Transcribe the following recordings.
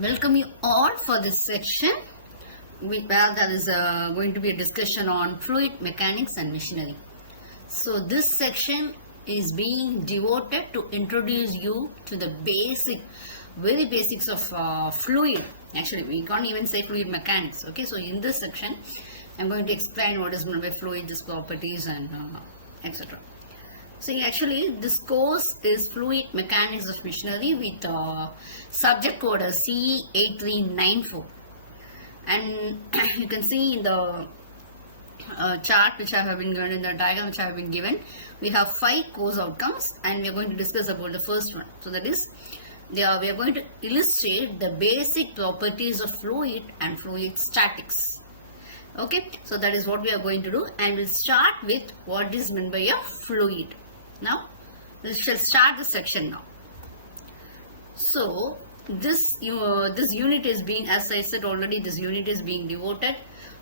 Welcome you all for this section where there is going to be a discussion on fluid mechanics and machinery. So this section is being devoted to introduce you to the very basics of fluid. Actually, we can't even say fluid mechanics. Okay, so in this section, I'm going to explain what is meant by fluid, its properties, and etc. So actually this course is Fluid Mechanics of Machinery with subject code as CE8394, and you can see in the chart which I have been given, in the diagram which I have been given, we have 5 course outcomes and we are going to discuss about the first one. So that is, we are going to illustrate the basic properties of fluid and fluid statics. Okay, so that is what we are going to do, and we'll start with what is meant by a fluid. Now, we shall start the section now. So, this unit is being, as I said already, this unit is being devoted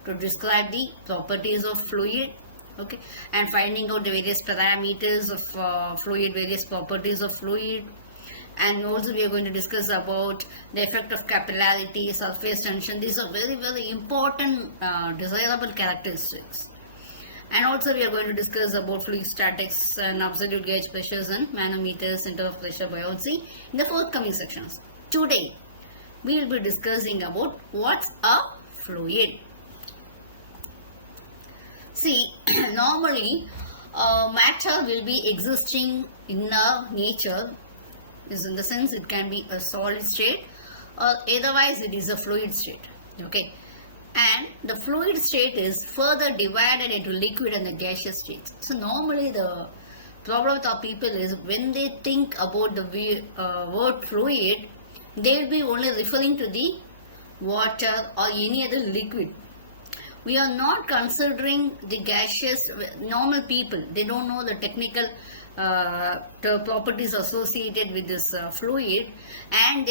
to describe the properties of fluid, okay, and finding out the various parameters of fluid, various properties of fluid, and also we are going to discuss about the effect of capillarity, surface tension. These are very, very important desirable characteristics. And also we are going to discuss about fluid statics and absolute gauge pressures and manometers, center of pressure buoyancy in the forthcoming sections. Today, we will be discussing about what's a fluid. See, normally matter will be existing in our nature, is in the sense it can be a solid state or otherwise it is a fluid state. Okay. And the fluid state is further divided into liquid and the gaseous states. So normally the problem with our people is when they think about the word fluid, they will be only referring to the water or any other liquid. We are not considering the gaseous. Normal people, they don't know the technical the properties associated with this fluid, and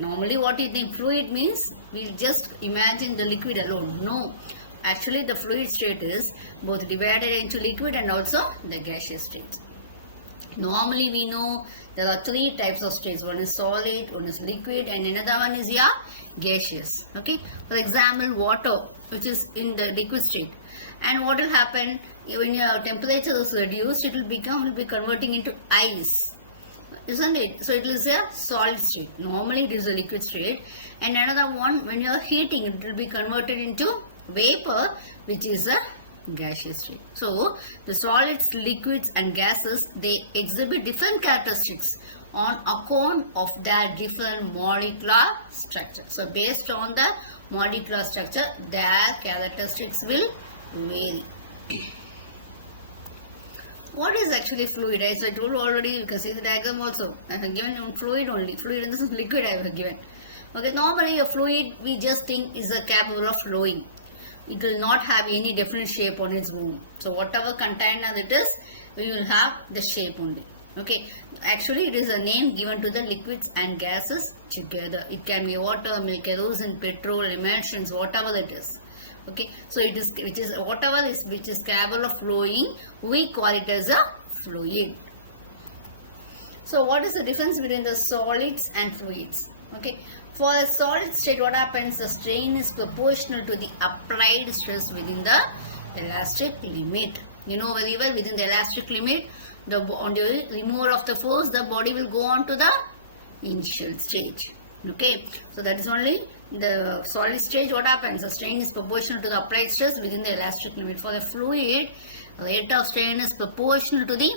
normally what you think fluid means, we just imagine the liquid alone. No, actually the fluid state is both divided into liquid and also the gaseous states. Normally we know there are 3 types of states. One is solid, one is liquid, and another one is gaseous. Okay, for example, water, which is in the liquid state, and what will happen when your temperature is reduced, it will be converting into ice, isn't it? So it is a solid state. Normally it is a liquid state. And another one, when you are heating, it will be converted into vapor, which is a gaseous state. So the solids, liquids and gases, they exhibit different characteristics on account of their different molecular structure. So based on the molecular structure, their characteristics will vary. What is actually fluid? As I told already, you can see the diagram also. I have given fluid only. Fluid in this is liquid I have given. Okay, normally a fluid we just think is capable of flowing. It will not have any definite shape on its own. So whatever container it is, we will have the shape only. Okay, actually it is a name given to the liquids and gases together. It can be water, milk, kerosene, petrol, emulsions, whatever it is. Okay, so it is which is capable of flowing, we call it as a fluid. So what is the difference between the solids and fluids? Okay, for a solid state, what happens? The strain is proportional to the applied stress within the elastic limit. You know very well, within the elastic limit, on the removal of the force, the body will go on to the initial stage. Okay, so that is only the solid stage. What happens? The strain is proportional to the applied stress within the elastic limit. For the fluid, rate of strain is proportional to the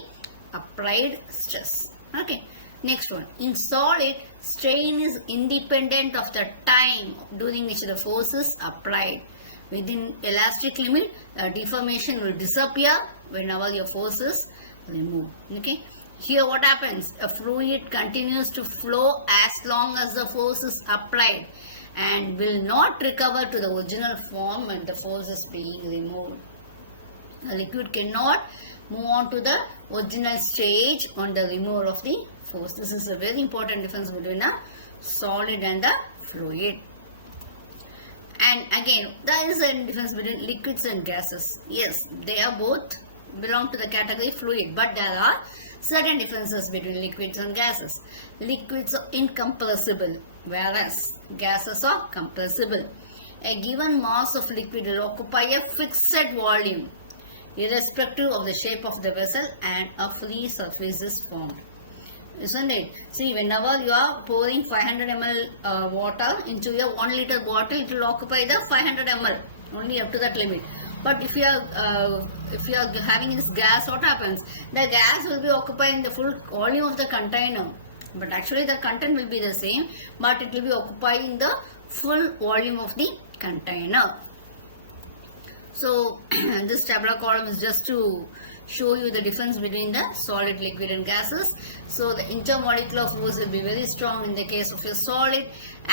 applied stress. Okay, next one. In solid, strain is independent of the time during which the force is applied. Within elastic limit, the deformation will disappear whenever your force is removed. Okay. Here what happens? A fluid continues to flow as long as the force is applied and will not recover to the original form when the force is being removed. The liquid cannot move on to the original stage on the removal of the force. This is a very important difference between a solid and a fluid. And again, there is a difference between liquids and gases. Yes, they are both belong to the category fluid, but there are certain differences between liquids and gases. Liquids are incompressible. whereas gases are compressible. A given mass of liquid will occupy a fixed volume irrespective of the shape of the vessel and a free surface is formed. Isn't it? See, whenever you are pouring 500 ml water into a 1 liter bottle, it will occupy the 500 ml only up to that limit. But if you are having this gas, what happens? The gas will be occupying the full volume of the container. But actually the content will be the same, but it will be occupying the full volume of the container. So this tabular column is just to show you the difference between the solid, liquid and gases. So the intermolecular force will be very strong in the case of a solid,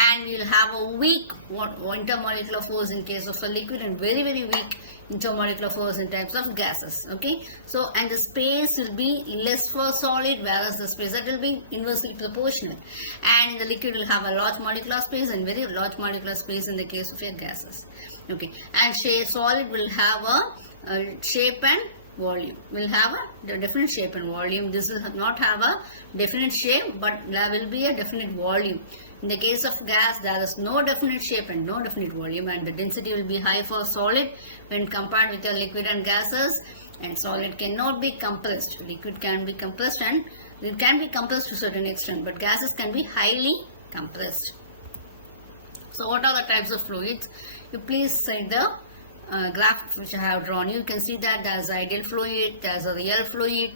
and we will have a weak intermolecular force in case of a liquid, and very weak intermolecular force in types of gases. Okay, so and the space will be less for solid, whereas the space that will be inversely proportional, and in the liquid will have a large molecular space and very large molecular space in the case of your gases. Okay, and solid will have a shape and volume, will have a definite shape and volume. This will not have a definite shape, but there will be a definite volume. In the case of gas, there is no definite shape and no definite volume, and the density will be high for solid when compared with your liquid and gases. And solid cannot be compressed. Liquid can be compressed, and it can be compressed to a certain extent, but gases can be highly compressed. So what are the types of fluids? You please see the graph which I have drawn. You can see that there is ideal fluid, there is a real fluid,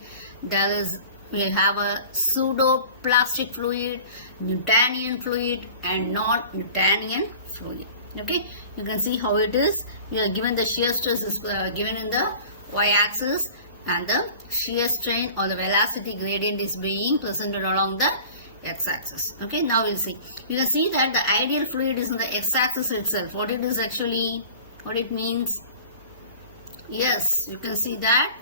we have a pseudo-plastic fluid, Newtonian fluid and non-Newtonian fluid. Okay, you can see how it is. We are given the shear stress is given in the y-axis, and the shear strain or the velocity gradient is being presented along the x-axis. Okay, now we'll see. You can see that the ideal fluid is in the x-axis itself. What it is actually, what it means? Yes, you can see that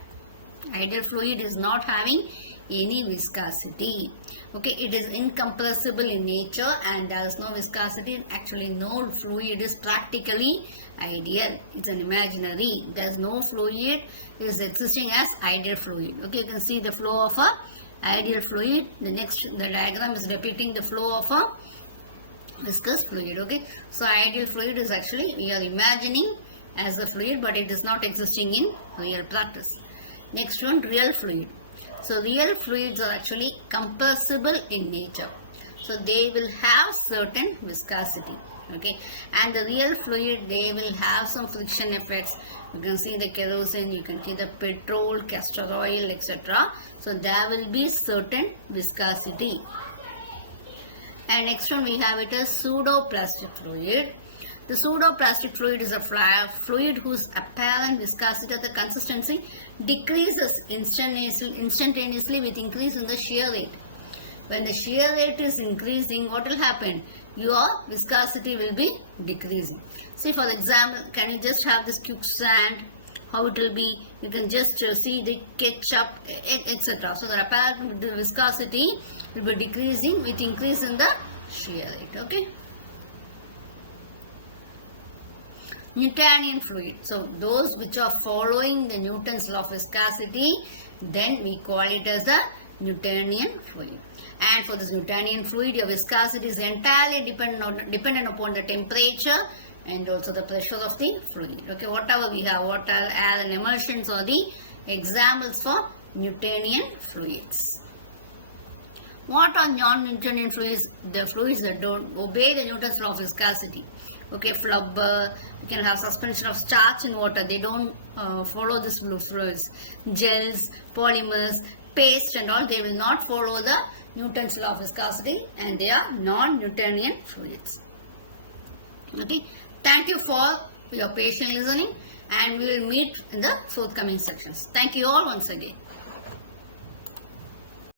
ideal fluid is not having any viscosity. Okay, it is incompressible in nature and there is no viscosity. Actually, no fluid is practically ideal. It's an imaginary. There is no fluid is existing as ideal fluid. Okay, you can see the flow of a ideal fluid. The diagram is depicting the flow of a viscous fluid. Okay, so ideal fluid is actually we are imagining as a fluid, but it is not existing in real practice. Next one, real fluid. So real fluids are actually compressible in nature. So they will have certain viscosity. Okay, and the real fluid, they will have some friction effects. You can see the kerosene, you can see the petrol, castor oil, etc. So there will be certain viscosity. And next one we have it as pseudo-plastic fluid. The pseudo-plastic fluid is a fluid whose apparent viscosity or the consistency decreases instantaneously with increase in the shear rate. When the shear rate is increasing, what will happen? Your viscosity will be decreasing. See, for example, can you just have this quicksand? How it will be? You can just see the ketchup, etc. So the apparent viscosity will be decreasing with increase in the shear rate. Okay. Newtonian fluid. So those which are following the Newton's law of viscosity, then we call it as the Newtonian fluid. And for this Newtonian fluid, your viscosity is entirely dependent upon the temperature and also the pressure of the fluid. Okay, whatever we have, water, air and emulsions are the examples for Newtonian fluids. What are non-Newtonian fluids? The fluids that don't obey the Newton's law of viscosity. Okay, flubber, you can have suspension of starch in water. They don't follow this fluids. Gels, polymers, paste and all, they will not follow the Newton's law of viscosity and they are non-Newtonian fluids. Okay, thank you for your patient listening and we will meet in the forthcoming sections. Thank you all once again.